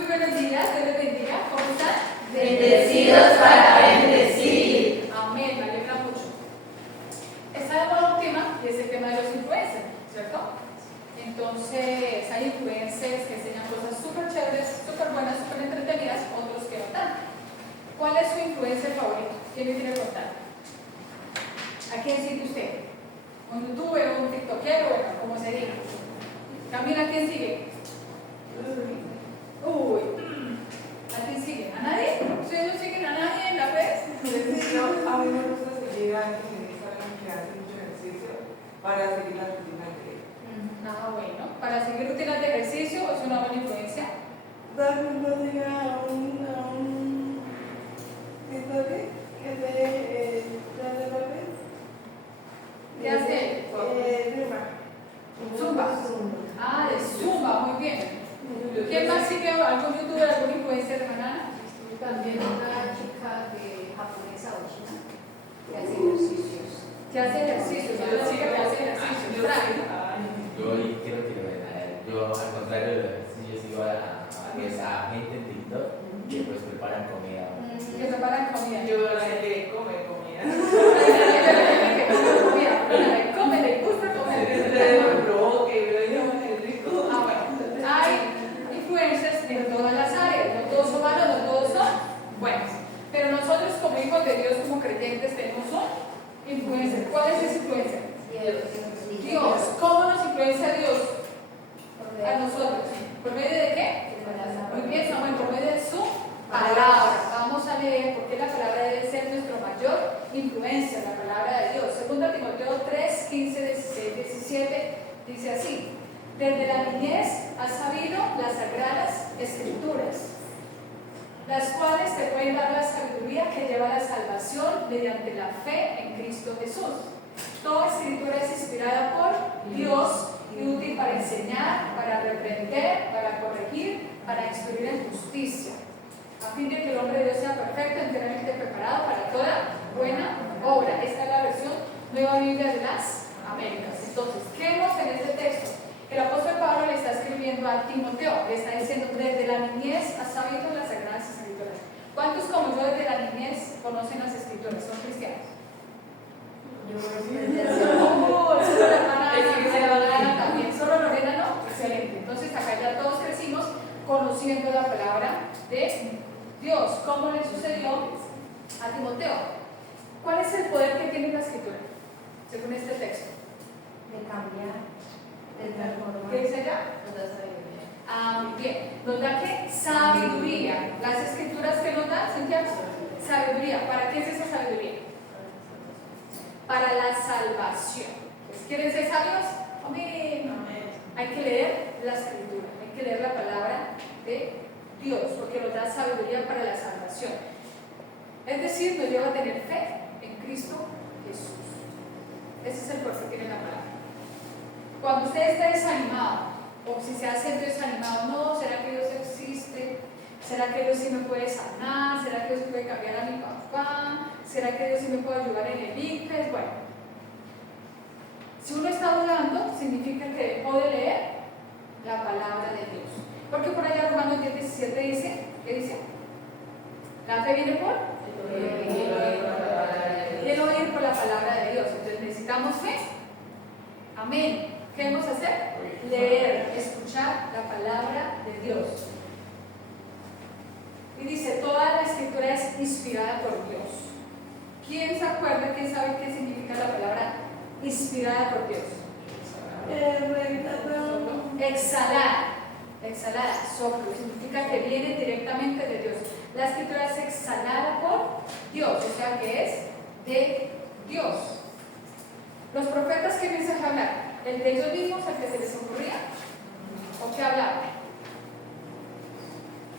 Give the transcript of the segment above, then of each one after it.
Muy buenos días, Dios les bendiga. ¿Cómo están? Bendecidos para bendecir. Amén, me alegra mucho. Está de nuevo un tema y es el tema de los influencers, ¿cierto? Entonces, hay influencers que enseñan cosas súper chéveres, súper buenas, súper entretenidas, otros que no tanto. ¿Cuál es su influencer favorito? ¿Quién me quiere contar? ¿A quién sigue usted? ¿Un youtuber o un tiktokero? Bueno, como se diga. Camila, ¿a quién sigue? Uy, ¿a quién sigue? ¿A nadie? ¿Ustedes no siguen a nadie en las redes? A mí me gusta seguir a alguien en Instagram que hace mucho ejercicio para seguir la rutina de él. Ah, bueno, para seguir rutinas de ejercicio es una buena influencia. Darle un día a un TikToker que de bebés. ¿Qué hace? Zumba. Ah, de Zumba, muy bien. ¿Quién más sigue? ¿Algún youtuber, algún influencer, hermana? También una chica japonesa o china que hace ejercicios. ¿Qué hace ejercicio? Yo le sigo que hace ejercicio. Yo quiero que lo vean. Yo, al contrario de los ejercicios, sigo a gente en TikTok que pues preparan comida. Que preparan comida. Yo la que come comida. Come, le gusta comer. Ah, bueno. Hay influencers en todas las áreas. No todos son malos, no todos son buenos. Pero nosotros, como hijos de Dios, como creyentes, tenemos un influencer. ¿Cuál es ese influencer? Dios. ¿Cómo nos influencia Dios a nosotros? ¿Por medio de qué? Muy bien, Samuel, por medio de su palabra. Vamos a leer porque la palabra debe ser nuestra mayor influencia, la palabra de Dios. 2 Timoteo 3, 15, 16, 17 dice así: desde la niñez has sabido las sagradas escrituras, las cuales te pueden dar la sabiduría que lleva a la salvación mediante la fe en Cristo Jesús. Toda escritura es inspirada por Dios y útil para enseñar, para reprender, para corregir, para instruir en justicia, a fin de que el hombre de Dios sea perfecto, enteramente preparado para toda buena obra. Esta es la versión Nueva Biblia de las Américas. Entonces, ¿qué vemos en este texto? El apóstol Pablo le está escribiendo a Timoteo, le está diciendo: desde la niñez has sabido las sagradas escrituras. ¿Cuántos como yo desde la niñez conocen las escrituras? ¿Son cristianos? Solo la hermana Ana también, solo Lorena no, excelente. Entonces acá ya todos crecimos conociendo la palabra de Dios. ¿Cómo le sucedió a Timoteo? ¿Cuál es el poder que tiene la escritura según este texto? De cambiar, de transformar. ¿Qué dice allá? Nos da sabiduría. Ah, bien. ¿Nos da qué? Sabiduría. Las escrituras que nos dan, Santiago, sabiduría. ¿Para qué es esa sabiduría? Para la salvación. Pues, ¿quieren ser sabios? Amén. Hay que leer la escritura, hay que leer la palabra de Dios, porque nos da sabiduría para la salvación. Es decir, nos lleva a tener fe en Cristo Jesús. Ese es el poder que tiene la palabra. Cuando usted esté desanimado, o si se ha sentido desanimado, no, ¿será que Dios existe? ¿Será que Dios sí me puede sanar? ¿Será que Dios puede cambiar a mi papá? ¿Será que Dios sí me puede ayudar en el ICFES? Bueno, si uno está dudando, significa que dejó de leer la palabra de Dios. Porque por allá Romanos 10:17 dice, ¿qué dice? La fe viene por el oír por la palabra de Dios. Entonces necesitamos fe. Amén. ¿Qué debemos hacer? Leer, escuchar la palabra de Dios. Y dice, toda la escritura es inspirada por Dios. ¿Quién se acuerda, quién sabe qué significa la palabra inspirada por Dios? Exhalar, soplo, significa que viene directamente de Dios. La escritura es exhalada por Dios, o sea que es de Dios. Los profetas, ¿qué mensaje hablaron? ¿El de ellos mismos, el que se les ocurría? ¿O qué hablaban?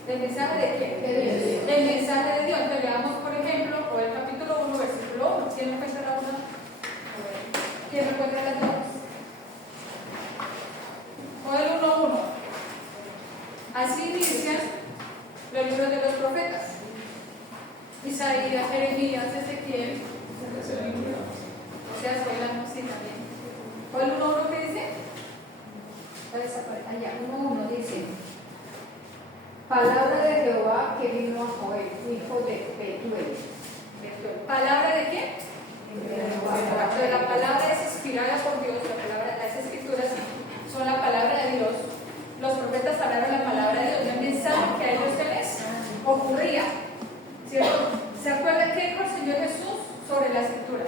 ¿El mensaje de quién? De Dios. El mensaje de Dios. Entonces leamos, por ejemplo, Joel capítulo 1, versículo 1. ¿Quién me encuentra la 1? ¿Quién me encuentra las 2? Joel 1:1. Así inician los libros de los profetas: Isaías, Jeremías, Ezequiel, Oseas, Joel, sí también. Joel 1:1, ¿qué dice? Puedes allá, 1:1 dice: Palabra de Jehová que vino a Joel, hijo de Betuel. ¿Palabra de quién? De Pero Jehová. la palabra es inspirada por Dios, las escrituras son la palabra de Dios. Los profetas hablaron la palabra de Dios, el mensaje que a ellos se les ocurría. ¿Cierto? ¿Se acuerdan qué dijo el Señor Jesús sobre la escritura?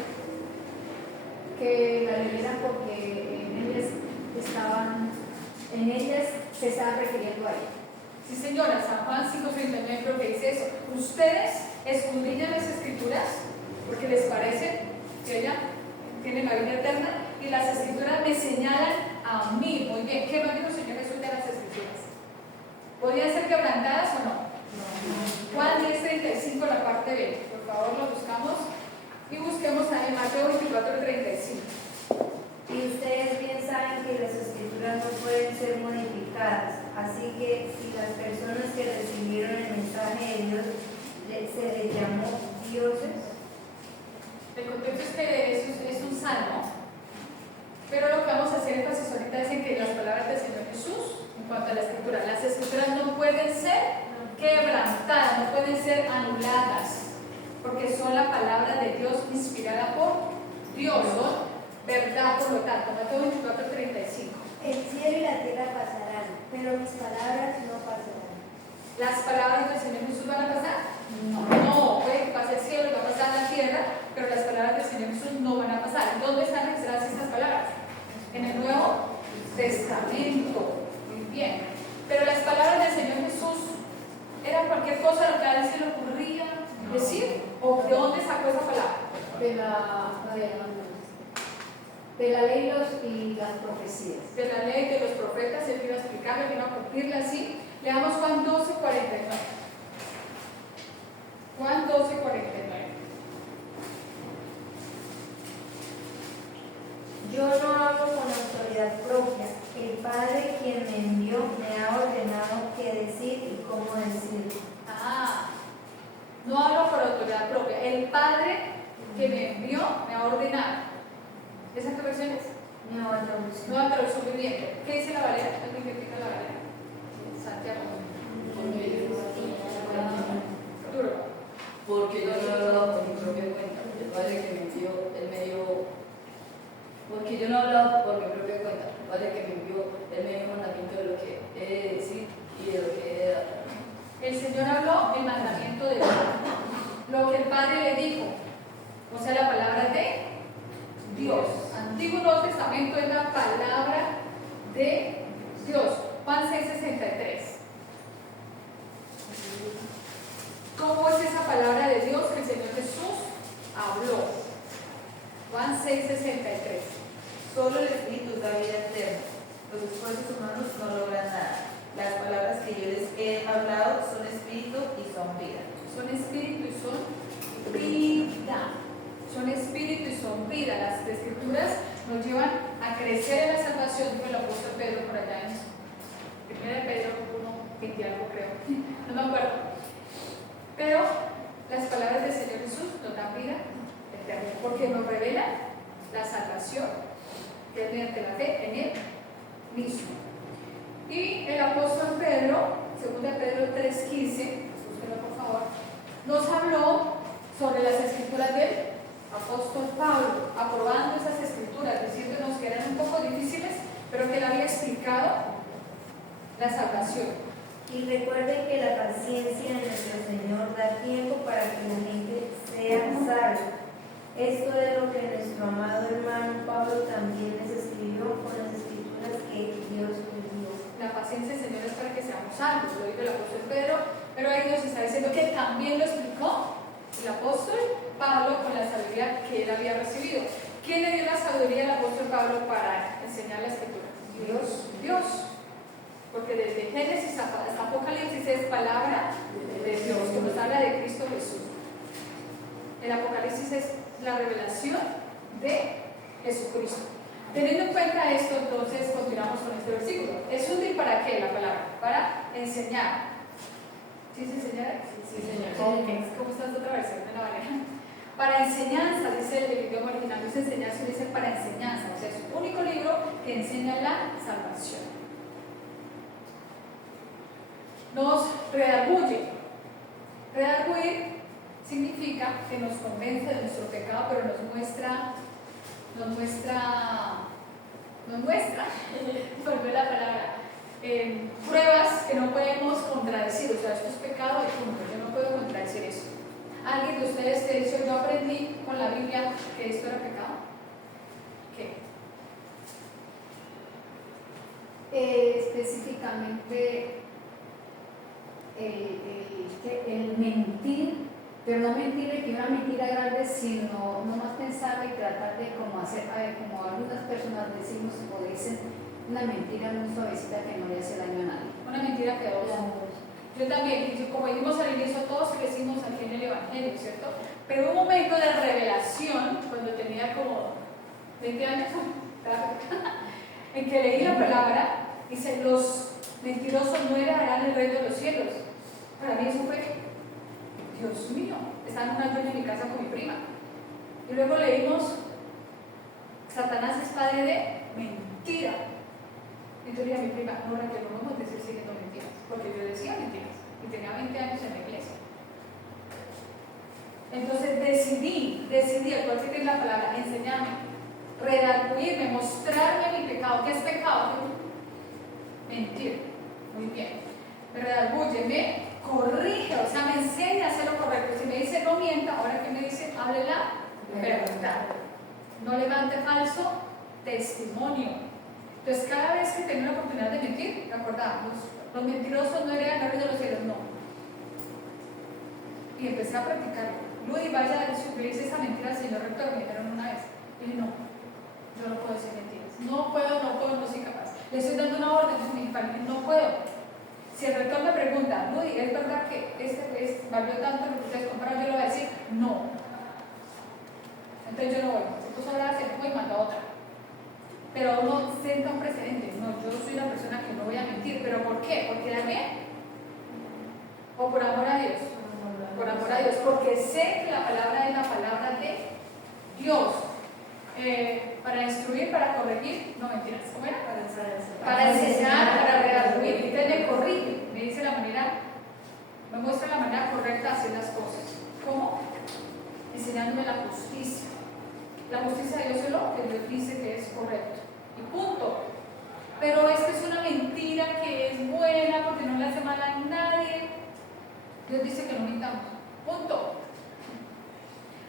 Que la leyeran porque en ellas se estaba refiriendo a ella. Sí, señora, San Juan 5:39 creo que dice eso. Ustedes escudriñan las escrituras porque les parece que ella tiene la vida eterna y las escrituras me señalan a mí. Muy bien, ¿qué más dijo el Señor Jesús de las escrituras? ¿Podían ser quebrantadas o no? Juan 10:35, la parte B. Por favor, lo buscamos y busquemos en Mateo 24:35. Y ustedes bien saben que las escrituras no pueden ser modificadas, así que si las personas que recibieron el mensaje de Dios se les llamó dioses. El contexto es que es un salmo, pero lo que vamos a hacer énfasis ahorita es en que las palabras del Señor Jesús, en cuanto a la escritura, las escrituras no pueden ser quebrantadas, no pueden ser anuladas, porque son la palabra de Dios inspirada por Dios, son verdad. Por lo tanto, Mateo 24:35. El cielo y la tierra pasarán, pero mis palabras no pasarán. ¿Las palabras del Señor Jesús van a pasar? No, puede que pase el cielo y va a pasar la tierra, pero las palabras del Señor Jesús no van a pasar. ¿Dónde están registradas estas palabras? En el Nuevo Testamento. Muy bien. Pero las palabras del Señor Jesús eran cualquier cosa lo que a él se le ocurría decir, o de dónde sacó esa palabra. De la ley y las profecías. De la ley de los profetas, él iba a explicarle, vino a cumplirla así. Leamos Juan 12:49. Juan 12:49. Yo no hablo con autoridad propia. El Padre quien me envió me ha ordenado qué decir y cómo decirlo. No hablo por autoridad propia. El Padre que me envió me ha ordenado. ¿Esa qué versión es? Nueva traducción. Nueva traducción viviente. ¿Qué dice la Valera? ¿Alguien que explica la Valera? Santiago. Duro. Porque yo no he hablado por mi propia cuenta. El Padre que me envió, porque yo no he hablado por mi propia cuenta. El Padre que me envió, él me dio un mandamiento de lo que he de decir y de lo que he de hablar. El Señor habló el mandamiento de Dios. Lo que el Padre le dijo. O sea, la palabra de Dios. Antiguo y Nuevo Testamento es la palabra de Dios. Juan 6:63. ¿Cómo es esa palabra de Dios que el Señor Jesús habló? Juan 6:63. Solo el Espíritu da vida eterna. Los esfuerzos humanos no logran nada. Las palabras que yo les he hablado son espíritu y son vida. Son espíritu y son vida. Son espíritu y son vida. Las escrituras nos llevan a crecer en la salvación, dijo el apóstol Pedro por allá en 1 Pedro 1:20 algo creo, no me acuerdo. Pero las palabras del Señor Jesús nos dan vida eterna, porque nos revelan la salvación, que es mediante la fe en Él mismo. Y el apóstol Pedro, 2 Pedro 3:15, búsquenlo por favor, nos habló sobre las escrituras del apóstol Pablo, aprobando esas escrituras, diciéndonos que eran un poco difíciles, pero que él había explicado la salvación. Y recuerden que la paciencia de nuestro Señor da tiempo para que la gente sea salva. Esto es lo que nuestro amado hermano Pablo también les escribió con las escrituras que Dios les dio. La paciencia del Señor es para que seamos salvos, lo dice el apóstol Pedro, pero ahí nos está diciendo que también lo explicó el apóstol Pablo con la sabiduría que él había recibido. ¿Quién le dio la sabiduría al apóstol Pablo para enseñar la escritura? Dios. Porque desde Génesis hasta Apocalipsis es palabra de Dios, que nos habla de Cristo Jesús. El Apocalipsis es la revelación de Jesucristo. Teniendo en cuenta esto, entonces continuamos con este versículo. ¿Es útil para qué la palabra? Para enseñar. ¿Sí se enseña? Sí, señor. ¿Cómo está esta otra versión de la Valera? Para enseñanza, dice el idioma original, dice enseñanza, dice para enseñanza. O sea, es un único libro que enseña la salvación. nos redarguye. Redarguir significa que nos convence de nuestro pecado, pero nos muestra, volvió la palabra, pruebas que no podemos contradecir. O sea, esto es pecado y punto, yo no puedo contradecir eso. ¿Alguien de ustedes te dice, yo aprendí con la Biblia que esto era pecado? ¿Qué? Específicamente el mentir, pero no mentir de que una mentira grande, sino no más pensar y tratar de como hacer, como algunas personas decimos o dicen, una mentira muy suavecita que no le hace daño a nadie. Una mentira que yo también, como dijimos al inicio, todos crecimos aquí en el Evangelio, ¿cierto? Pero hubo un momento de revelación, cuando tenía como 20 años, en que leí la palabra, dice, los mentirosos no heredarán el reino de los cielos. Para mí eso fue, Dios mío, estaba en un ayuno en mi casa con mi prima. Y luego leímos, Satanás es padre de mentira. Entonces dije a mi prima, no, Raquel, no vamos a decir siguiendo mentiras, porque yo decía mentiras y tenía 20 años en la iglesia. Entonces decidí, al cual tiene la palabra, enseñarme, redarguirme, mostrarme mi pecado. ¿Qué es pecado? Mentir. Muy bien. Me redarguye, me corrige, o sea, me enseña a hacer lo correcto. Si me dice no mienta, ahora que me dice, hable la verdad. No levante falso testimonio. Entonces, cada vez que tengo la oportunidad de mentir, recordamos, los mentirosos no heredan el reino de los cielos, no. Y empecé a practicarlo. Luis, vaya, le hice esa mentira al señor rector, me dijeron una vez. Y dije, no, yo no puedo decir mentiras. No puedo, no soy capaz. Le estoy dando una orden a mi familia, no puedo. Si el rector me pregunta, Luis, ¿es verdad que este valió tanto lo que ustedes compraron? Yo le voy a decir, no. Entonces yo no voy. Se puso a hablar, se fue y mandó a otra. Pero uno sienta un precedente. No, yo soy la persona que no voy a mentir. ¿Pero por qué? ¿Por quedarme? ¿O por amor a Dios? Por amor a Dios. Porque sé que la palabra es la palabra de Dios. Para instruir, para corregir, no mentiras. ¿Cómo era? Para enseñar, para redarguir. Entonces me corrige, me dice la manera, me muestra la manera correcta de hacer las cosas. ¿Cómo? Enseñándome la justicia. La justicia de Dios es lo que Dios dice que es correcto. Y punto. Pero es que es una mentira que es buena porque no le hace mal a nadie. Dios dice que no mintamos. Punto.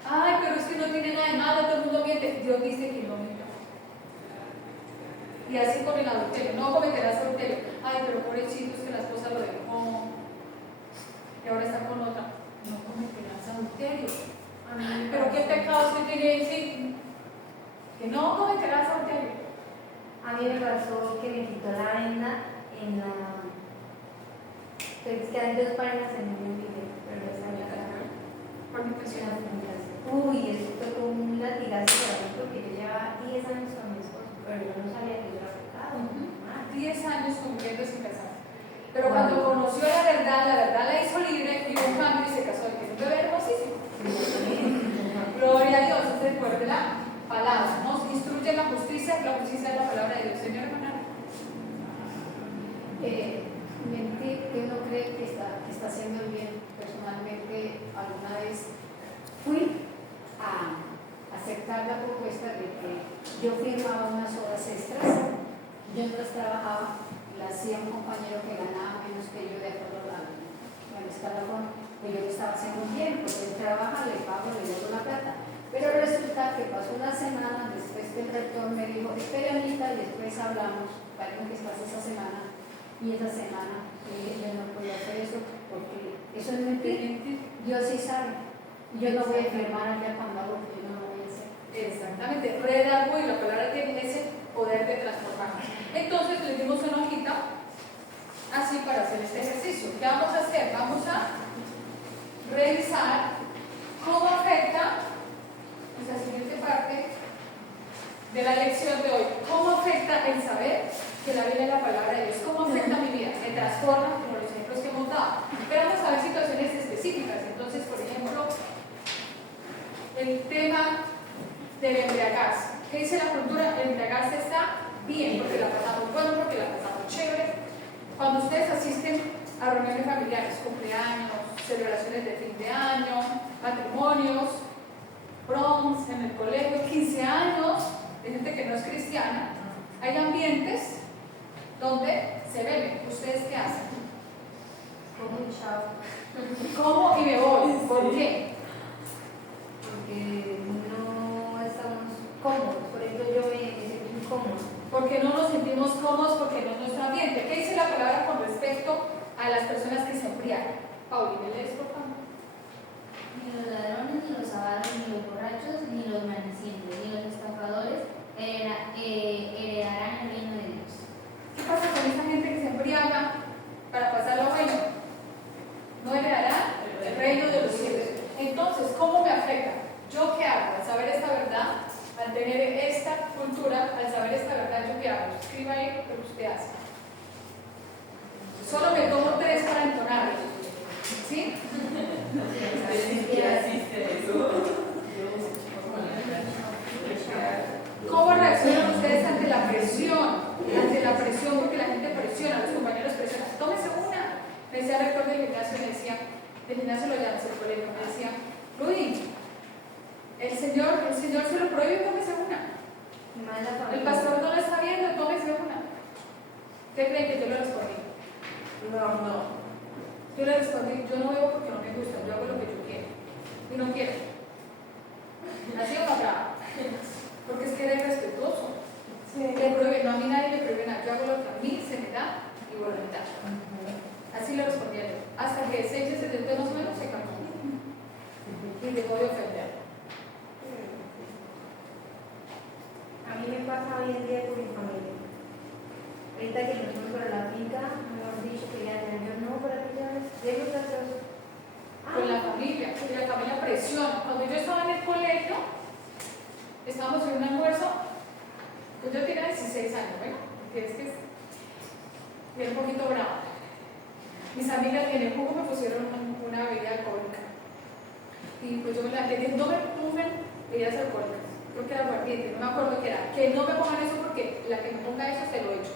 Ay, pero es que no tiene nada de malo, todo el mundo miente. Dios dice que no mintamos. Y así con el adulterio. No cometerás adulterio. Ay, pero pobrecito, es que la esposa lo dejó y ahora está con otra. No cometerás adulterio. Pero qué pecado es que tiene que decir que no cometerás adulterio. A mí me pasó que me quitó la venda en la... Pues quedan 2 páginas en un video, pero esa es la cara. Por mi presión. Uy, eso fue como un latigazo para mí porque yo llevaba 10 años con mi esposo, pero yo no sabía que era pecado. 10 años cumpliendo sin casar. Pero cuando conoció la verdad la hizo libre, dio un cambio y se casó. Y tiene un bebé hermosísimo. Gloria a Dios, es el poder de la palabra. Nos instruye la justicia es la palabra de Dios. Señor hermana. Mentir que uno cree que está haciendo el bien. Personalmente, alguna vez fui a aceptar la propuesta de que yo firmaba unas horas extras, yo no las trabajaba, las hacía un compañero que ganaba menos que yo de acuerdo al escalafón, que yo lo estaba haciendo bien, porque él trabaja, le pago, le doy la plata. Pero resulta que pasó una semana después que el rector me dijo, espera Anita, y después hablamos, para que estás esa semana, y esa semana yo no podía hacer eso, porque eso es mentir. Dios sí sabe. Yo no voy a firmar allá cuando hago que yo no lo voy a hacer. Exactamente, redarguir, la palabra tiene ese poder de transformar. Entonces le dimos una hojita así para hacer este ejercicio. ¿Qué vamos a hacer? Vamos a revisar cómo afecta esa siguiente parte de la lección de hoy. ¿Cómo afecta el saber que la Biblia es la palabra de Dios? ¿Cómo afecta mi vida? Me transforma, como los ejemplos que hemos dado. Pero vamos a ver situaciones específicas. Entonces, por ejemplo, el tema del embriagarse. ¿Qué dice la cultura? El embriagarse está bien, porque la pasamos bueno, porque la pasamos chévere. Cuando ustedes asisten a reuniones familiares, cumpleaños, celebraciones de fin de año, matrimonios, proms en el colegio, 15 años, de gente que no es cristiana. Hay ambientes donde se bebe. ¿Ustedes qué hacen? Como un chavo. ¿Cómo y me voy? ¿Por qué? Porque no estamos cómodos. Por ejemplo, yo me siento incómoda. Porque no nos sentimos cómodos, porque no es nuestro ambiente. ¿Qué dice la palabra con respecto a las personas que se embriagan? Pauli, ¿me lees, por favor? Ni los ladrones, ni los avaros, ni los borrachos, ni los maldicientes, ni los estafadores heredarán el reino de Dios. ¿Qué pasa con esa gente que se embriaga para pasarlo bueno? No heredará el reino de los cielos. Entonces, ¿cómo me afecta? ¿Yo qué hago? Al saber esta verdad, al tener esta cultura, al saber esta verdad, ¿yo qué hago? Escriba ahí lo que usted hace. Solo me tomo 3 para entonarlo. ¿Sí? ¿Cómo reaccionan ustedes ante la presión? Ante la presión, porque la gente presiona, los compañeros presionan. Tómese una. Me decía el rector del gimnasio, me decía, del gimnasio lo llamas el colegio, me decía, Rudy, el Señor se lo prohíbe, tómese una. El pastor no lo está viendo, tómese una. ¿Qué creen que yo le respondí? No. Yo le respondí, yo no bebo porque no me gusta, yo hago lo que yo quiero. Y no quiero. Así o no brava. Porque es que eres respetuoso. Le prohíbe, no a mí nadie me prohíbe nada, yo hago lo que a mí se me da y voluntad. Así le respondí a él. Hasta que 6 meses después más o menos se calmó. Y dejó de ofender. A mí me pasa hoy en día con mi familia. Ahorita que nos fuimos para la finca, me han dicho que ya yo no, para que ya llego a hacer. Con la familia, porque la familia presiona. Cuando yo estaba en el colegio, estábamos en un almuerzo, pues yo tenía 16 años, ¿ven? Porque es que era un poquito bravo. Mis amigas en el jugo me pusieron una bebida alcohólica. Y pues yo me la dije, no me pongan bebidas alcohólicas. Creo que era aguardiente, no me acuerdo qué era. Que no me pongan eso porque la que me ponga eso se lo echo.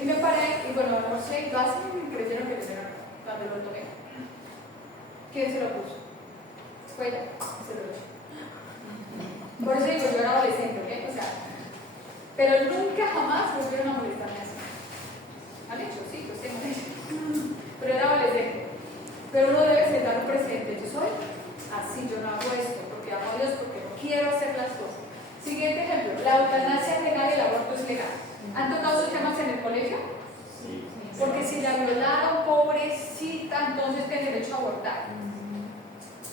Y me paré y bueno, almorcé y casi me creyeron que era cuando lo tomé. ¿Quién se lo puso? Fue ella, se lo echó. Por eso digo, yo era adolescente, ¿ok? O sea, pero nunca jamás volvieron a molestarme así. ¿Han hecho? Sí, lo sé, han hecho. Pero era adolescente. Pero uno debe sentar un precedente. Yo soy así, yo no hago esto porque amo a Dios, porque no quiero hacer las cosas. Siguiente ejemplo, la eutanasia es legal y el aborto es legal. ¿Han tocado esos temas en el colegio? Sí. Porque si la violaron, pobrecita, entonces tiene derecho a abortar.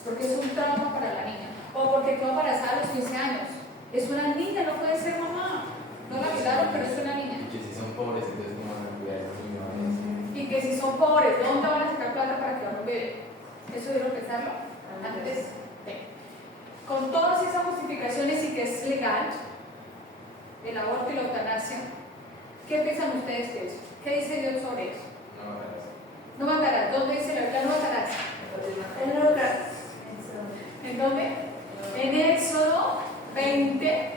Porque es un trauma para la niña. O porque quedó embarazada a los 15 años. Es una niña, no puede ser mamá. No la violaron, pero es una niña. Y que si son pobres, entonces no van a cuidar a los niños. Y que si son pobres, ¿de dónde van a sacar plata para que un bebé? ¿Eso debieron pensarlo? Antes de. Con todas esas justificaciones y que es legal, el aborto y la eutanasia, ¿qué piensan ustedes de eso? ¿Qué dice Dios sobre eso? No matarás. ¿Dónde dice la Biblia? No matarás. En otra. ¿En dónde? En Éxodo 20,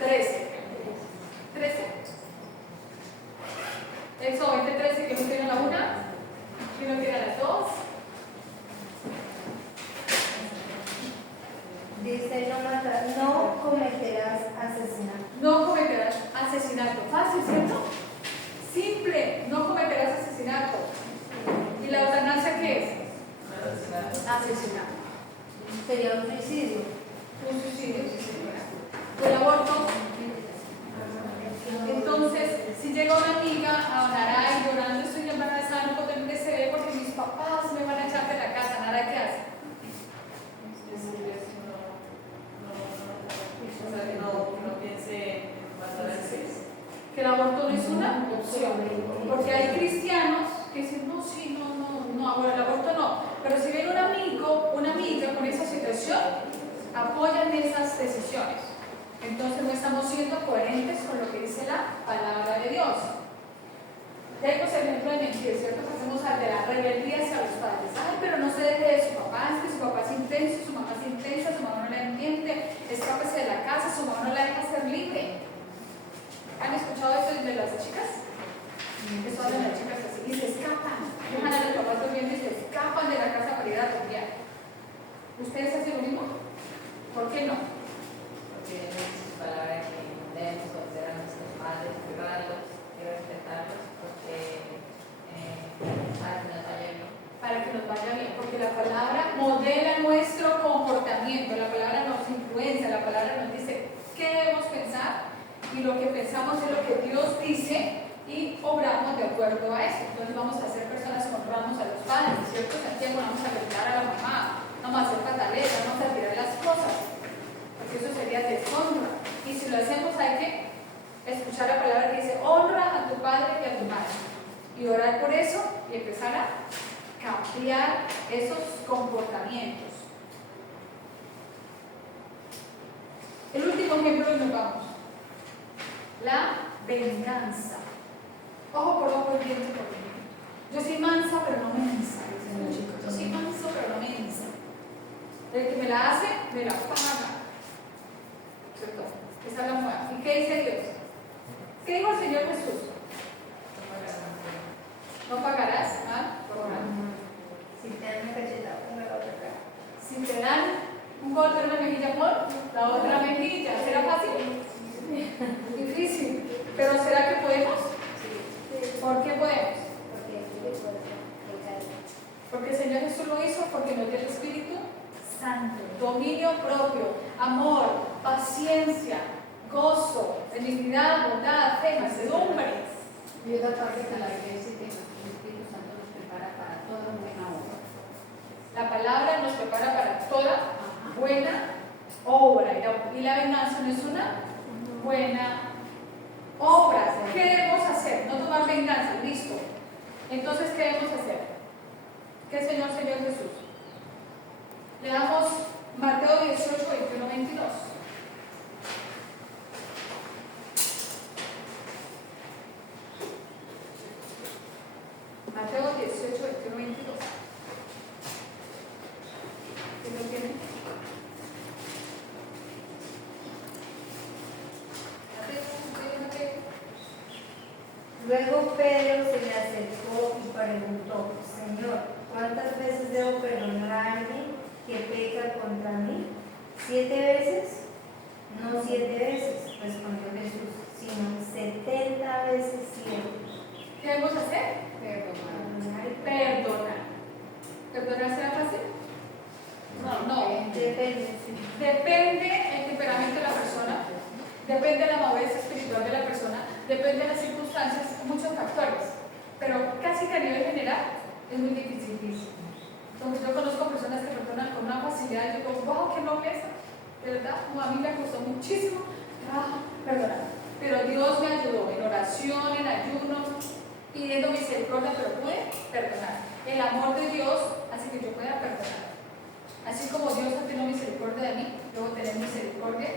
13. 13. Éxodo 20, 13, ¿quién no tiene la una? ¿Quién no tiene las dos? Dice no cometerás asesinato. No cometerás asesinato. Fácil, ¿cierto? Simple, no cometerás asesinato. ¿Y la eutanasia qué es? Asesinato. Sería un suicidio. Un suicidio, sí, señora. El aborto. Entonces, si llega una amiga a Naray llorando, estoy embarazada, no puedo tener un bebé porque mis papás me van a echar de la casa, Naray, ¿qué hace? O sea, que no piense matar al sexo. Que el aborto no es una opción. Porque hay cristianos que dicen, no, sí, no, bueno, el aborto no. Pero si viene un amigo, una amiga con esa situación, apoyan esas decisiones. Entonces no estamos siendo coherentes con lo que dice la palabra de Dios. Tenemos el ejemplo de mentir, ¿cierto? Hacemos de la rebeldía hacia los padres. Ay, pero no se deje de su papá, es que su papá es intenso, su mamá es intensa, su mamá no la entiende, escápese de la casa, su mamá no la deja ser libre. ¿Han escuchado eso de las chicas? modela nuestro comportamiento. La palabra nos influencia, la palabra nos dice qué debemos pensar y lo que pensamos es lo que Dios dice y obramos de acuerdo a eso. Entonces vamos a ser personas que honramos a los padres, ¿cierto? Santiago, no vamos a gritar a la mamá, no vamos a hacer pataletas, no vamos a tirar las cosas, porque eso sería deshonra. Y si lo hacemos hay que escuchar la palabra que dice honra a tu padre y a tu madre y orar por eso y empezar a cambiar esos comportamientos. El último ejemplo y nos vamos. La venganza. Ojo por ojo y diente por diente. Yo soy mansa pero no mensa, dicen los chicos. Yo soy manso pero no mensa. El que me la hace, me la paga. ¿Cierto? Esa es la moda. ¿Y qué dice Dios? ¿Qué dijo el Señor Jesús? No pagarás por nada. Si te dan una cachetada, ponme la otra cara. Si te dan un golpe en una mejilla, por la otra mejilla. ¿Será fácil? Difícil. ¿Pero será que podemos? ¿Por qué podemos? Porque el Señor Jesús lo hizo porque nos dio el Espíritu Santo, dominio propio, amor, paciencia, gozo, benignidad, bondad, fe, mansedumbre. Y otra parte que la iglesia que el Espíritu Santo nos prepara para toda buena obra. La palabra nos prepara para toda buena obra. Y la venganza no es una buena obra. ¿Qué debemos hacer? No tomar venganza, listo. Entonces, ¿qué debemos hacer? ¿Qué enseñó el Señor Jesús? Le damos Mateo 18, 21, 22. Mateo 18, 21, 22. ¿Quién lo tiene? Luego Pedro se le acercó y preguntó, Señor, ¿cuántas veces debo perdonar a alguien que peca contra mí? ¿7 veces? No 7 veces, respondió Jesús, sino 70 veces 7. ¿Qué debemos hacer? Perdonar. ¿Perdonar será fácil? No. Depende. Depende el temperamento de la persona, depende de la madurez espiritual de la persona, depende de las circunstancias, muchos factores. Pero casi que a nivel general es muy difícil. Entonces yo conozco personas que perdonan con una facilidad y yo digo, wow, qué nobleza. De verdad, como a mí me costó muchísimo perdonar. Pero Dios me ayudó en oración, en ayuno, pidiendo misericordia, pero pude perdonar. El amor de Dios hace que yo pueda perdonar. Así como Dios ha tenido misericordia de mí, debo tener misericordia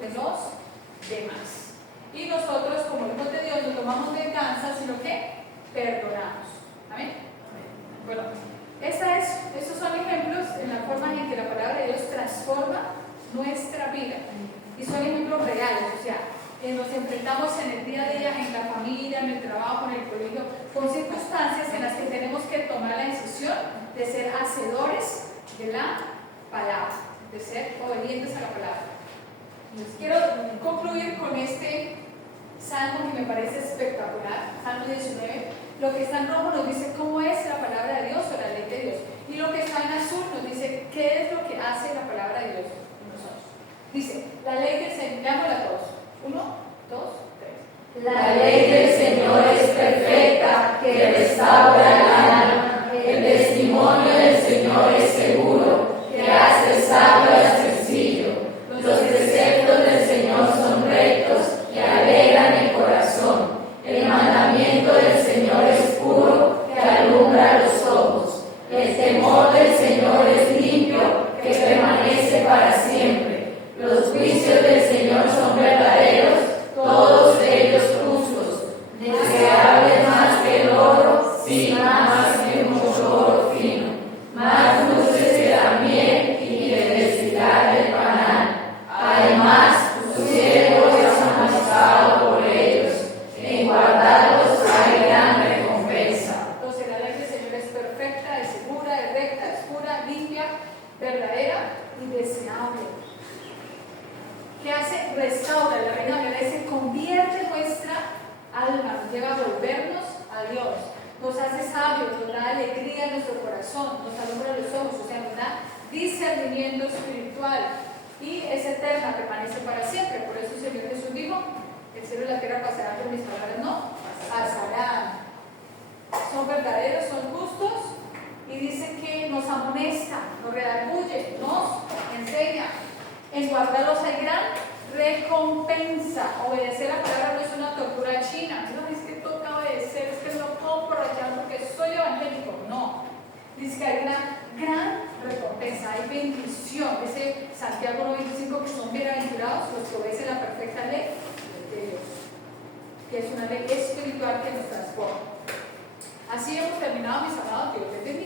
de los demás. Y nosotros, como hijos de Dios, no tomamos venganza, sino que perdonamos. ¿Amén? Bueno, esos son ejemplos en la forma en que la palabra de Dios transforma nuestra vida. Y son ejemplos reales, o sea, nos enfrentamos en el día a día, en la familia, en el trabajo, en el colegio, con circunstancias en las que tenemos que tomar la decisión de ser hacedores de la palabra, de ser obedientes a la palabra. Entonces, quiero concluir con este salmo que me parece espectacular, Salmo 19. Lo que está en rojo nos dice cómo es la palabra de Dios o la ley de Dios. Y lo que está en azul nos dice qué es lo que hace la palabra de Dios en nosotros. Dice, la ley del Señor, veámosla a todos. 1, 2, 3. La ley del Señor es perfecta, que restaura el alma. El testimonio del Señor es seguro, que hace sabio al sencillo. Los preceptos del Señor son rectos, que alegran el corazón. El mandamiento del Señor es puro, que alumbra los ojos. El temor del Señor es limpio, que permanece para siempre. Los juicios del Señor son verdaderos, todos ellos justos. Deseables más que el oro, sí, más que mucho oro fino. Más dulces que la miel y de densidad del panal. Además, tus siervos han estado por ellos. En guardarlos hay gran recompensa. Entonces la ley del Señor es perfecta, es segura, es recta, es pura, limpia, verdadera y deseable. ¿Qué hace? Restaura. La Reina Valera dice, convierte nuestra alma, nos lleva a volvernos a Dios, nos hace sabios, nos da alegría en nuestro corazón, nos alumbra los ojos, o sea, nos da discernimiento espiritual y es eterna, permanece para siempre. Por eso el Señor Jesús dijo, el cielo y la tierra pasarán, pero mis palabras no pasarán. Son verdaderos, son justos, y dice que nos amonesta, nos redarguye, nos enseña. En guardarlos hay gran recompensa. Obedecer la palabra no es una tortura china. No, es que toca obedecer, es que no puedo por allá porque soy evangélico. No. Dice que hay una gran recompensa, hay bendición. Dice Santiago 1:25 que son bienaventurados los que obedecen la perfecta ley de Dios, que es una ley espiritual que nos transforma. Así hemos terminado, mis amados. Dios les bendiga.